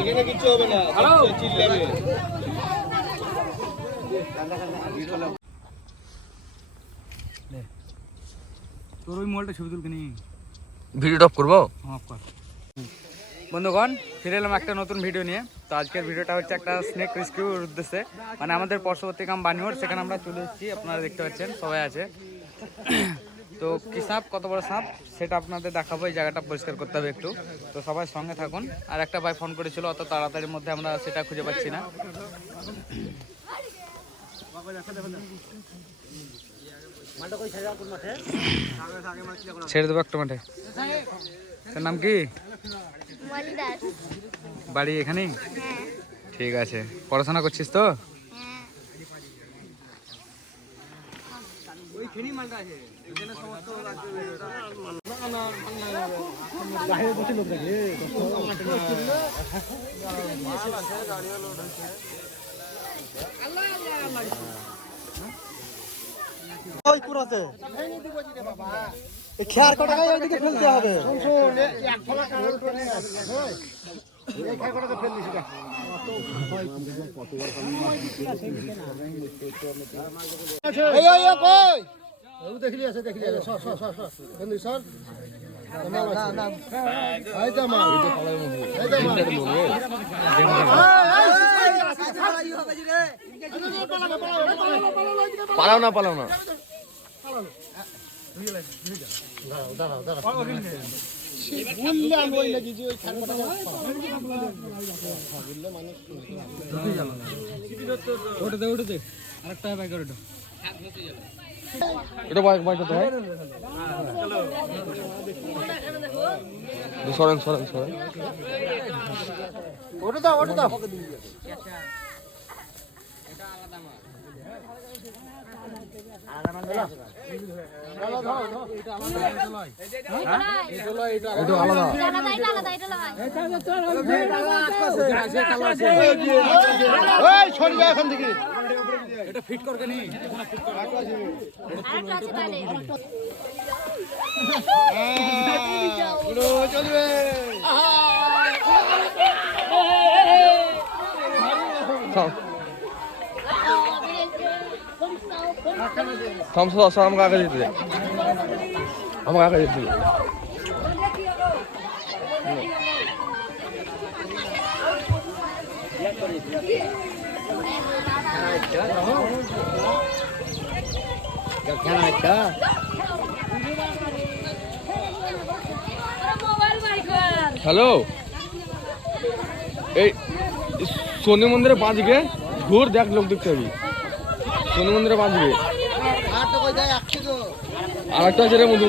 এখানে কিচ্ছু হবে না। চিল্লাবে। তোর ওই মোবাইলটা ছবি তুলকে নি ভিডিও টপ করব? অফ কর। বন্ধুগণ ফিরে এলাম একটা নতুন ভিডিও নিয়ে। তো আজকের ভিডিওটা হচ্ছে একটা স্নেক রেস্কিউর উদ্দেশ্যে। মানে আমাদের পার্শ্ববর্তী গ্রাম বানিওর সেখানে আমরা চলে এসেছি। আপনারা দেখতে পাচ্ছেন সবাই আছে। তো কি সাপ? কত বড় সাপ? সেটা আপনাদের দেখাবো এই জায়গাটা পরিষ্কার করতে হবে একটু। তো সবাই সঙ্গে থাকুন। আর একটা ভাই ফোন করেছিল অত তাড়াতাড়ির মধ্যে আমরা সেটা খুঁজে পাচ্ছি না। ছেড়ে দেবো একটা মাঠে। তার নাম কি? বাড়ি এখানেই? হ্যাঁ। ঠিক আছে। পড়াশোনা করছিস তো? হ্যাঁ ওই কুড়াতে খেয়ার কটাকায় ওইদিকে ফেলতে হবে ও দেখলি আছে দেখলি আছে। সর সর সর সর। বন্ধু সর। না পালাও না পালাও না বললাম ওই লাগি যে ওই খেয়ার কটাকা ওটা দে ওটা দে। আরেকটা বাইক ওটা এটা বাইক বাইক তো ভাই সরেন সরেন সরেন। ওটা দাও ওটা দাও। এটা আলাদা আলাদা। এটা আলাদা এটা আলাদা। এই সরে যা এখান থেকে। এটা ফিট করকে নি আরেকটা আছে থাম থাম সর সর আমাকে হ্যালো? এই শনি মন্দিরে বাঁচবে ঘুর দেখ লোক দেখতে পাবি। শনি মন্দিরে বাঁচবে আর একটা আছে রে মধু।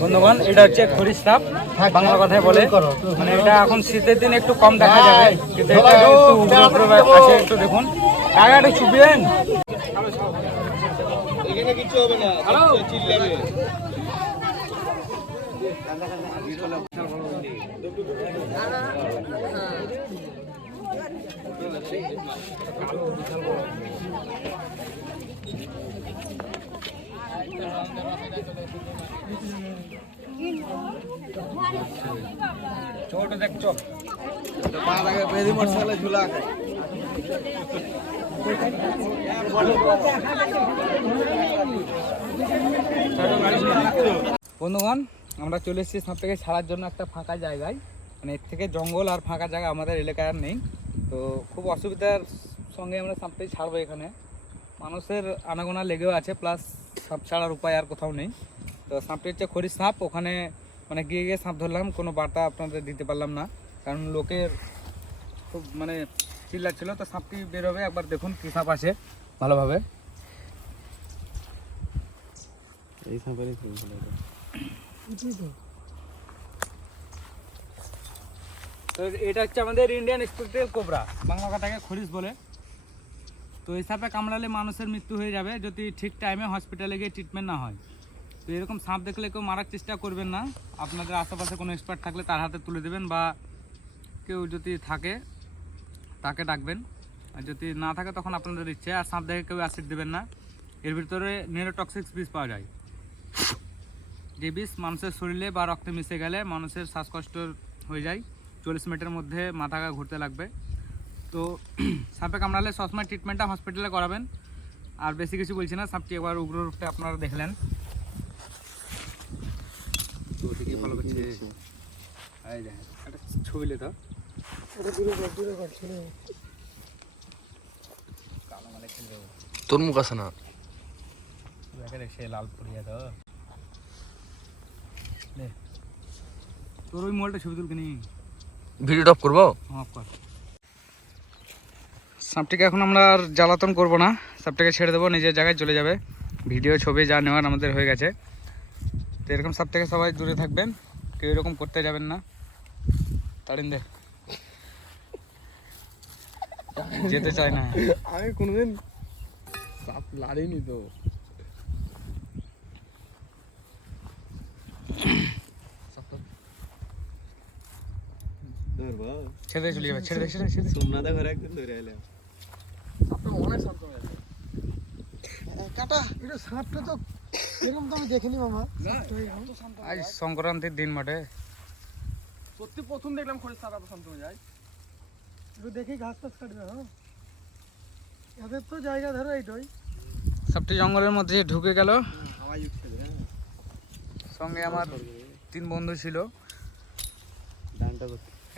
বন্ধুগণ এটা হচ্ছে খরিস সাপ বাংলা কথায় বলে। মানে এটা এখন শীতের দিন একটু কম দেখা যাবে। কিন্তু এটা একটু আছে দেখুন। টাকা একটু এখানে কিচ্ছু হবে না চিল্লাবে। ছোট দেখ চোখ বন্ধুগণ, আমরা চলে এসেছি সাপটাকে ছাড়ার জন্য একটা ফাঁকা জায়গায়। মানে এর থেকে জঙ্গল আর ফাঁকা জায়গা আমাদের এলাকায় আর নেই। তো খুব অসুবিধার সঙ্গে আমরা সাপটাই ছাড়বো এখানে। মানুষের আনাগোনা লেগেও আছে প্লাস সাপ ছাড়ার উপায় আর কোথাও নেই। তো সাপটি হচ্ছে খড়ি সাপ ওখানে মানে গিয়ে গিয়ে সাপ ধরলাম কোনো বার্তা আপনাদের দিতে পারলাম না। কারণ লোকের খুব মানে চিল্লাচ্ছিল তো সাপটি বেরোবে একবার দেখুন কী সাপ আছে ভালোভাবে। তো এটা হচ্ছে আমাদের ইন্ডিয়ান স্পেকটেল কোবরা বাংলা কথাকে খরিস বলে। তো এই সাপে কামড়ালে মানুষের মৃত্যু হয়ে যাবে যদি ঠিক টাইমে হসপিটালে গিয়ে ট্রিটমেন্ট না হয়। তো এরকম সাপ দেখলে কেউ মারার চেষ্টা করবেন না। আপনাদের আশেপাশে কোনো এক্সপার্ট থাকলে তার হাতে তুলে দেবেন বা কেউ যদি থাকে, তাকে ডাকবেন। আর যদি না থাকে তখন আপনাদের ইচ্ছে, আর সাপ দেখে কেউ অ্যাসিড দেবেন না। এর ভিতরে নিউরোটক্সিক্স বিষ পাওয়া যায়। যে বিষ মানুষের শরীরে বা রক্তে মিশে গেলে মানুষের শ্বাসকষ্ট হয়ে যায়। চল্লিশ মিনিটের মধ্যে মাথা ঘুরতে লাগবে। তো সাপে কামড়ালে সবসময় ট্রিটমেন্টটা হসপিটালে করাবেন। আর বেশি কিছু বলছি না সাপটি একবার উগ্র রূপটা আপনারা দেখলেন তো ওদিকে ফলো করছে। এই দেখেন একটা ছবি লে তো কালো মালে খেলবে ও। তোর মুখ আছে না? সে লাল পড়িয়া তো তোর ওই মোবাইলটা ছবি তুলকে নি? ভিডিও টপ করব? সাপটিকে এখন আমরা আর জ্বালাতন করব না। সাপটাকে ছেড়ে দেবো নিজের জায়গায় চলে যাবে। ভিডিও ছবি যা নেওয়ার আমাদের হয়ে গেছে। তো এরকম সাপ থেকে সবাই দূরে থাকবেন। কেউ এরকম করতে যাবেন না। তাড়িন দে। যেতে চায় না। আমি কোনোদিন সাপ লাড়িনি তো। ছেড়ে দিয়ে চলে যাবে ছেড়ে ছেড়ে দে। কাটা। এটা সাপটা তো এরকম তো আমি দেখিনি মামা। আজ সংক্রান্তির দিন বটে। সত্যি প্রথম দেখলাম সাপ এত শান্ত হয়ে যায়। একটু দেখি ঘাস টাস কাটবে হ্যাঁ? এদের তো জায়গা ধরো এইটাই। সাপটি জঙ্গলের মধ্যে ঢুকে গেল। সঙ্গে আমার তিন বন্ধু ছিল।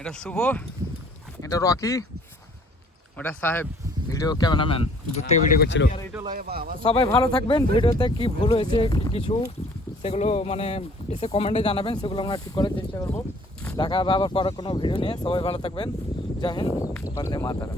এটা শুভ, এটা রকি, ওটা সাহেব ভিডিও ক্যামেরাম্যান দূর থেকে ভিডিও করছিল। সবাই ভালো থাকবেন, ভিডিওতে কি ভুল হয়েছে, কি কিছু, সেগুলো মানে এসে কমেন্টে জানাবেন, সেগুলো আমরা ঠিক করার চেষ্টা করব। দেখা হবে আবার পরে কোনো ভিডিও নিয়ে। সবাই ভালো থাকবেন। জয় হিন্দ, বন্দে মাতারা